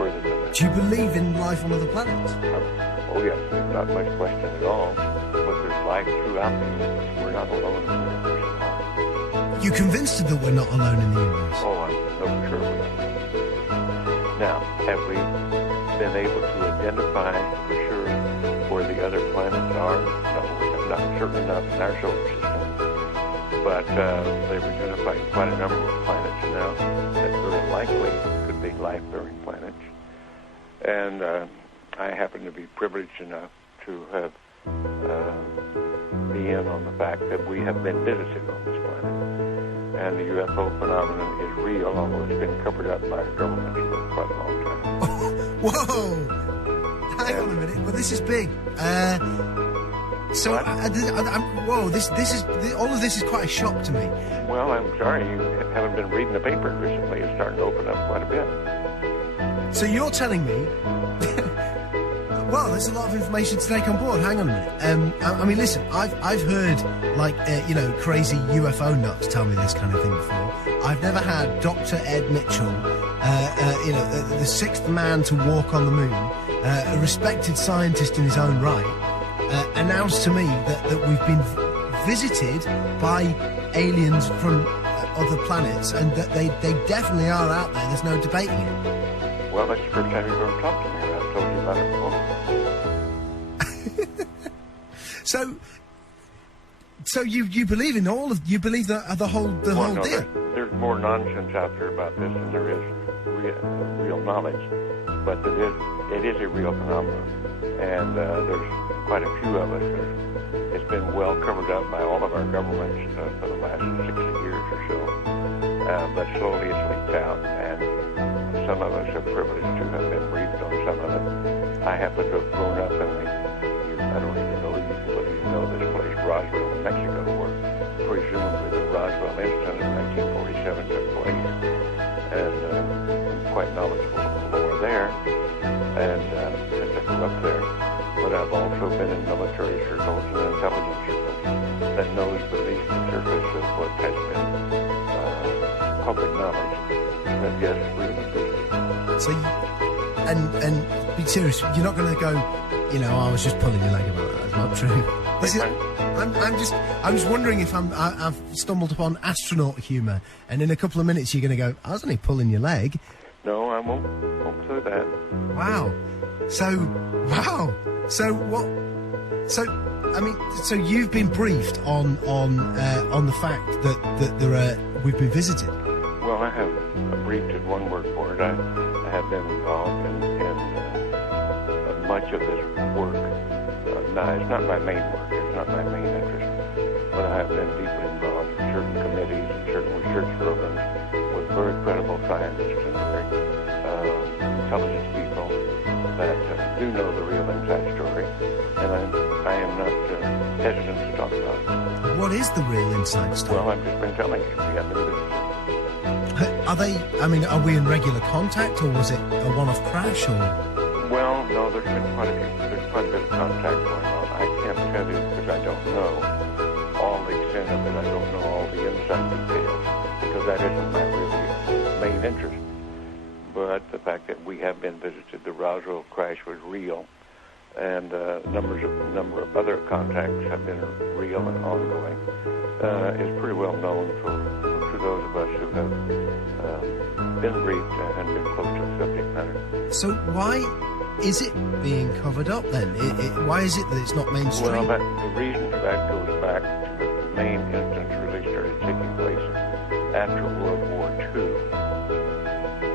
further than that. Do you believe in life on other planets? Oh, yes. There's not much question at all. But there's life throughout the universe. We're not alone in the universe at all. You're convinced that we're not alone in the universe? Oh, I'm no sure we're not. Now, have we been able to identify for sure where the other planets are? No, we have not. Certainly not in our solar system. But they've identified quite a number of planets now that very likely could be life-bearing planets. And I happen to be privileged enough to have be in on the fact that we have been visited on this planet. And the UFO phenomenon is real, although it's been covered up by our government for quite a long time. Whoa! Hang on a minute. Well, this is big. Whoa! This is all of this is quite a shock to me. Well, I'm sorry you haven't been reading the paper recently. It's starting to open up quite a bit. So you're telling me? Well, there's a lot of information to take on board. Hang on a minute. I mean, listen. I've heard crazy UFO nuts tell me this kind of thing before. I've never had Dr. Ed Mitchell, the sixth man to walk on the moon, a respected scientist in his own right, announced to me that we've been visited by aliens from other planets, and that they definitely are out there. There's no debating it. Well, that's the first time you've ever talked to me. I've told you about it before. So you believe in all of the whole deal? There's more nonsense out there about this than there is real knowledge, but it is a real phenomenon, and there's quite a few of us. It's been well covered up by all of our governments for the last 60 years or so, but slowly it's leaked out, and some of us are privileged to have been briefed on some of it. I happen to have grown up in I don't even know whether you know this place, Roswell, New Mexico, where presumably the Roswell incident in 1947 took place, and I'm quite knowledgeable of the lore there, and since I grew up there. But I've also been in military circles and intelligence circles that knows beneath the surface of what has been public knowledge. But yes, we've been visited. So, and be serious, you're not going to go, I was just pulling your leg about that. It's not true. I'm just wondering if I've stumbled upon astronaut humour, and in a couple of minutes you're going to go, I was only pulling your leg. No, I won't do that. Wow. So what? So you've been briefed on the fact that we've been visited. Well, I have briefed is one word for it. I have been involved in much of this work. Now, it's not my main work. It's not my main interest. But I have been deeply involved in certain committees and certain research programs with very credible scientists and very intelligence people that do know the real inside story. And I am not hesitant to talk about it. What is the real inside story? Well, I've just been telling you. We have been visited. Are we in regular contact, or was it a one-off crash, or? Well, no, there's been quite a bit of contact going on. I can't tell you because I don't know all the extent of it. I don't know all the inside details because that isn't my really main interest. But the fact that we have been visited, the Roswell crash was real, and a number of other contacts have been real and ongoing, is pretty well known to those of us who have been briefed and been close to the subject matter. So why is it being covered up then? Why is it that it's not mainstream? Well, the reason for that goes back to the main instance really started taking place after World War II,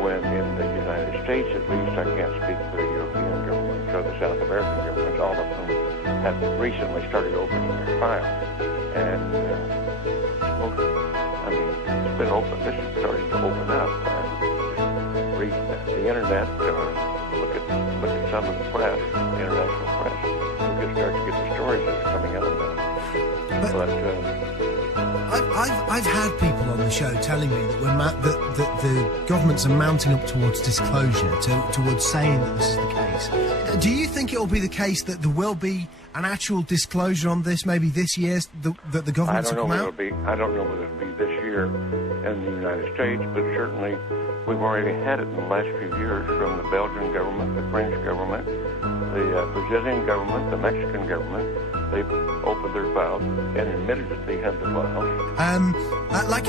when in the United States, at least, I can't speak for the European governments or the South American governments, all of whom have recently started opening their files. And it's been open. This is starting to open up. And read the internet or look at some of the press, the international press. You can start to get the stories that are coming out of that. But I've had people on the show telling me that that the governments are mounting up towards disclosure, towards saying that this is the case. Do you think it will be the case that there will be an actual disclosure on this, maybe this year, that the governments will come out? I don't know whether it'll be this year in the United States, but certainly We've already had it in the last few years from the Belgian government, the French government, the Brazilian government, the Mexican government. They've opened their files and admitted that they have the files.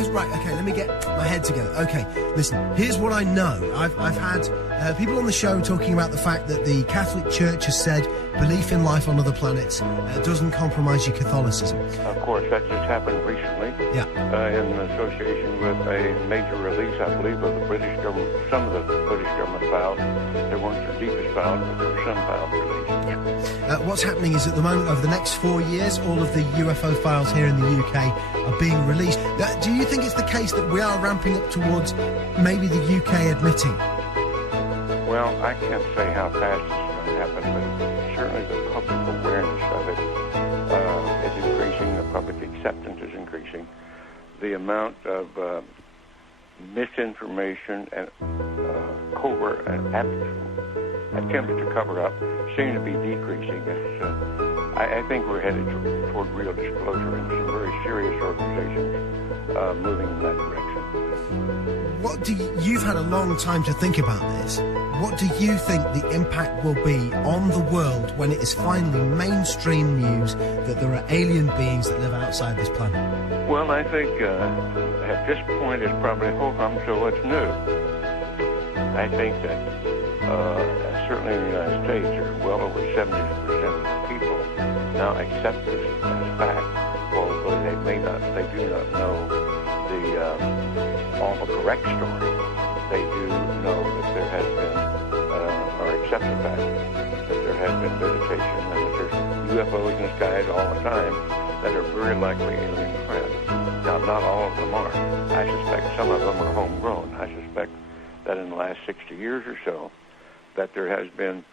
Right, okay, let me get my head together. Okay, listen, here's what I know. I've had people on the show talking about the fact that the Catholic Church has said belief in life on other planets doesn't compromise your Catholicism. Of course, that just happened recently. Yeah. In association with a major release, I believe, of the British government, some of the British government files. They weren't the deepest files, but there were some files released. Yeah. What's happening is at the moment, over the next 4 years, all of the UFO files here in the UK are being released. Do you think it's the case that we are ramping up towards maybe the UK admitting? Well, I can't say how fast it's going to happen, but certainly the public awareness of it is increasing, the public acceptance is increasing. The amount of misinformation and covert attempts to cover up seem to be decreasing. I think we're headed toward real disclosure, and some very serious organizations moving in that direction. You've had a long time to think about this. What do you think the impact will be on the world when it is finally mainstream news that there are alien beings that live outside this planet? Well, I think at this point it's probably ho-hum, so what's new? I think that certainly in the United States, well over 70% of the people now accept this as fact, although they do not know all the correct story. They do know that there has been, or accept the fact that there has been visitation and that there's UFOs in the skies all the time that are very likely alien craft. Now, not all of them are. I suspect some of them are homegrown. I suspect that in the last 60 years or so, that there has been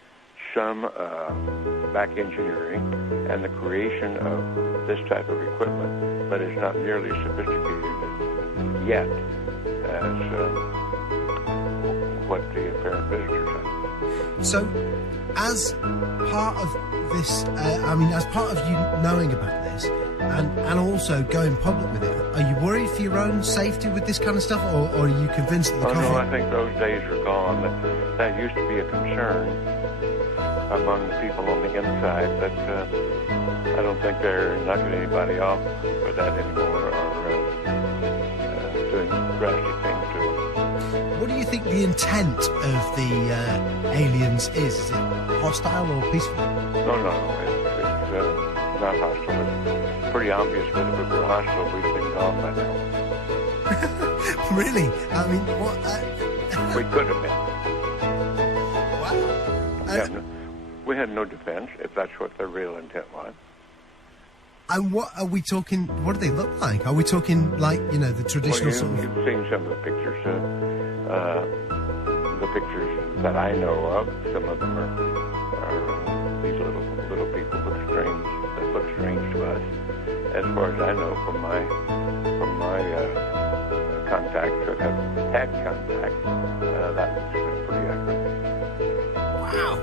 some back engineering and the creation of this type of equipment, but it's not nearly as sophisticated yet as what the apparent visitors are. So, as part of this, as part of you knowing about this and also going public with it, are you worried for your own safety with this kind of stuff, or are you convinced that the No, I think those days are gone. That used to be a concern among the people on the inside, but I don't think they're knocking anybody off for that anymore, or doing drastic things to them. What do you think the intent of the aliens is? Is it hostile or peaceful? No, it's not hostile. It's pretty obvious that if it were hostile, we'd been gone by now. Really? I mean, what? We could have been. Wow. We had no defense, if that's what their real intent was. And what are we talking? What do they look like? Are we talking like, the traditional sort of? You've seen some of the pictures that I know of. Some of them are these little people that look strange to us. As far as I know from my contacts that have had contact, that looks pretty accurate. Wow.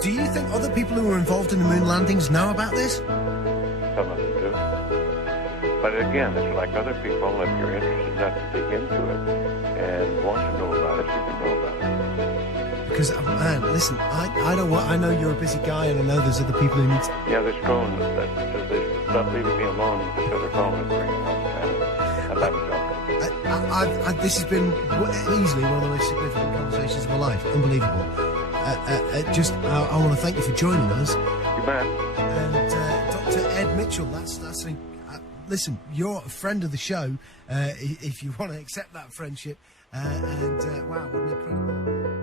Do you think other people who were involved in the moon landings know about this? Some of them do. But again, it's like other people. If you're interested enough to dig into it and want to know about it, you can know about it. Because, man, listen, I know you're a busy guy, and I know there's other people who need to... Yeah, this phone, stop leaving me alone with this other phone is ringing all the time. This has been easily one of the most significant conversations of my life. Unbelievable. I want to thank you for joining us. You bet. And Dr. Ed Mitchell, listen, you're a friend of the show, if you want to accept that friendship. Wow, what an incredible...